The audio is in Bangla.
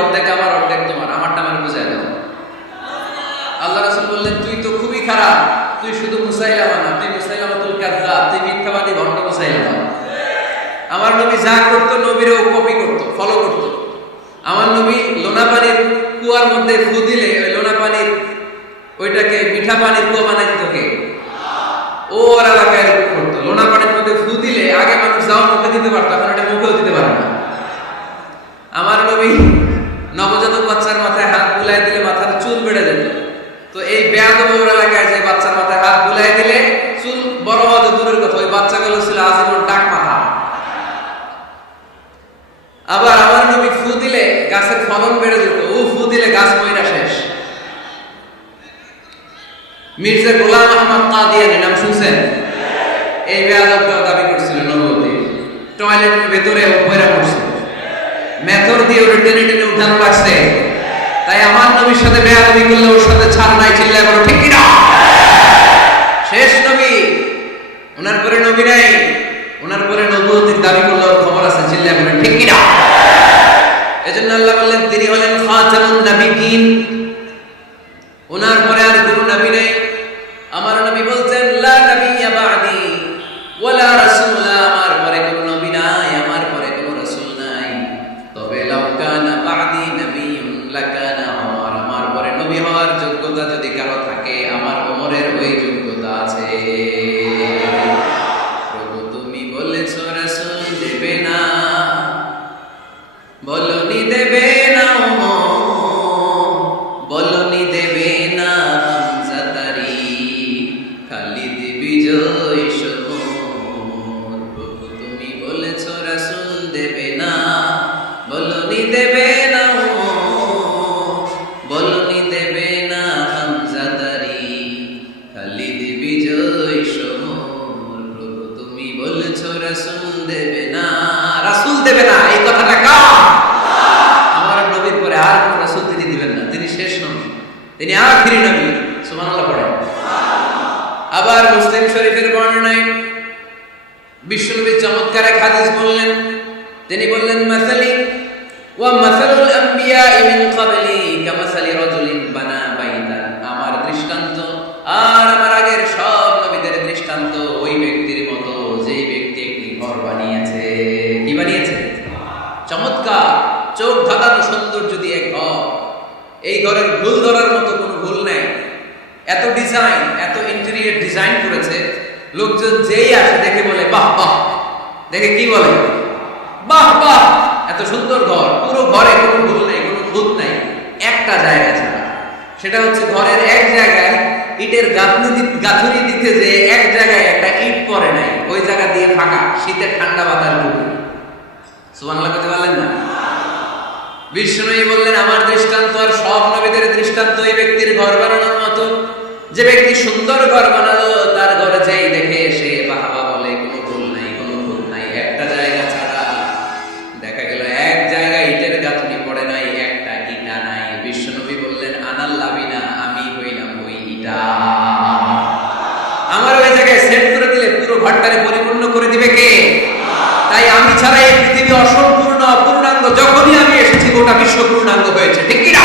অর্ধেক আমার, অর্ধেক আমারটা আমার বুঝাই দাও। আল্লাহ রাসূল বললেন, তুই তো খুবই খারাপ। তুই শুধু মুসাইলামা না, তুই মুসাইলামাতুল কাজ্জাব, তুই মিথ্যাবাদী ভণ্ড মুসাইলামা। আমার নবী যা করতো, নবীরও কপি করতো ফলো করতো। আমার নবী লোনা পানির কুয়ার মধ্যে ফু দিলে, ওই লোনা পানির, ওইটাকে মিঠা পানির কুয়া বানাই দিত কে ও ওর এলাকায় এরকম করতো লোনা পানির মধ্যে ফু দিলে আগে মানুষ যাও মুখে দিতে পারতো, এখন এটা মুখেও দিতে পারে না। আমার নবী নবজাতক বাচ্চার মাথায় হাত বুলাই দিলে মাথার চুল বেড়ে যেত। তো এই বেয়াদব এলাকায় যে বাচ্চার মাথায় হাত বুলাই দিলে চুল বড় হওয়া দূরের কথা, ওই বাচ্চাগুলো ছিল আজীবন টাক মাথা। আবার আমার নবী ফু দিলে গাছের ফলন বেড়ে যেত, ও ফু দিলে গাছ ময়রা শেষ। মির্জা গোলাম আহমদ কাদিয়ানি নাম শুনছেন? এই বেয়াদবটা দাবি নবতী টয়লেটের ভেতরে উপরে পড়ছে মেথর দিয়ে ওর টেনে টেনে উঠানো লাগছে। তাই আমার নবীর সাথে বেয়াদবি করলে ওর সাথে ছাড় নাই চিল্লায় বলো ঠিক কিনা? শেষ নবী। ওনার পরে নবী নাই। ওনার পরে নবুয়তির দাবি করলে ওর খবর আছে চিল্লায় বলেন ঠিক কিনা? এজন্য আল্লাহ বললেন, তিনি হলেন খাতামুন নাবিয়িন ওই যোগ্যতা আছে। প্রভু, তুমি বলেছ, রাসূল দেবে না। বলনি দেবে না বলনি দেবে না হামজা তারি খালিদ বিজয় সমর প্রভু, তুমি বলেছ, রাসূল দেবে না। বলনি দেবে দেবে না, এই কথাটা কার? আমার নবীর পরে আর কোন রাসূল তিনি দিবেন না, তিনি শেষ নবী। তিনি আখিরি নবী, সুবহানাল্লাহ পড়ে। আবার মুসলিম শরীফের বর্ণনায় বিশ্বনবী চমৎকার এক হাদিস বললেন, তিনি বললেন, মাসালি ওয়া মাসালুল আম্বিয়া মিন ক্বাবলি, কামাসালি রাজুলিন বানা বাইতান। আমার দৃষ্টান্ত আর চমৎকার। চোখ ধাঁধানো সৌন্দর্য দিয়ে ঘর। এই ঘরের ভুল ধরার মতো কোনো ভুল নেই। এত ডিজাইন এত ইন্টেরিয়ার ডিজাইন করেছে। লোকজন যেই আসে দেখে বলে, বাহ বাহ। দেখে কি বলে? বাহ বাহ। এত সুন্দর ঘর। পুরো ঘরে কোনো ভুল নেই, কোনো খুঁত নেই। একটা জায়গা ছাড়া। সেটা হচ্ছে ঘরের এক জায়গায় ইটের গাঁথনি গাঁথুনি দিতে যে এক জায়গায় একটা ইট পড়ে নাই। ওই জায়গা দিয়ে ফাঁকা। শীতের ঠান্ডা বাতাস ঢুকে সুবহানাল্লাহ করতে পারলেন না বিষ্ণুই বললেন, আমার দৃষ্টান্ত আর সব নবীদের দৃষ্টান্ত এই ব্যক্তির ঘর বানানোর মতো। যে ব্যক্তি সুন্দর ঘর বানালো, তার ঘরে যেই দেখে সে বাহাবা বলে, কোনো ভুল নাই, কোনো ভুল নাই, একটা জায়গা ছাড়া। দেখা গেল, এক জায়গায় ইটের গাঁথনি পড়ে নাই, একটা ইটা নাই। বিশ্বনবী বললেন, আনাল লাবিনা, আমি হইলাম ওই ইটা। আমার ওই জায়গায় সেট করে দিলে পুরো ঘরটারে পরিপূর্ণ করে দিবে কে? তাই আমি ছাড়া এই পৃথিবী যখনই আমি পূর্ণাঙ্গ হয়েছে। ঠিক কি না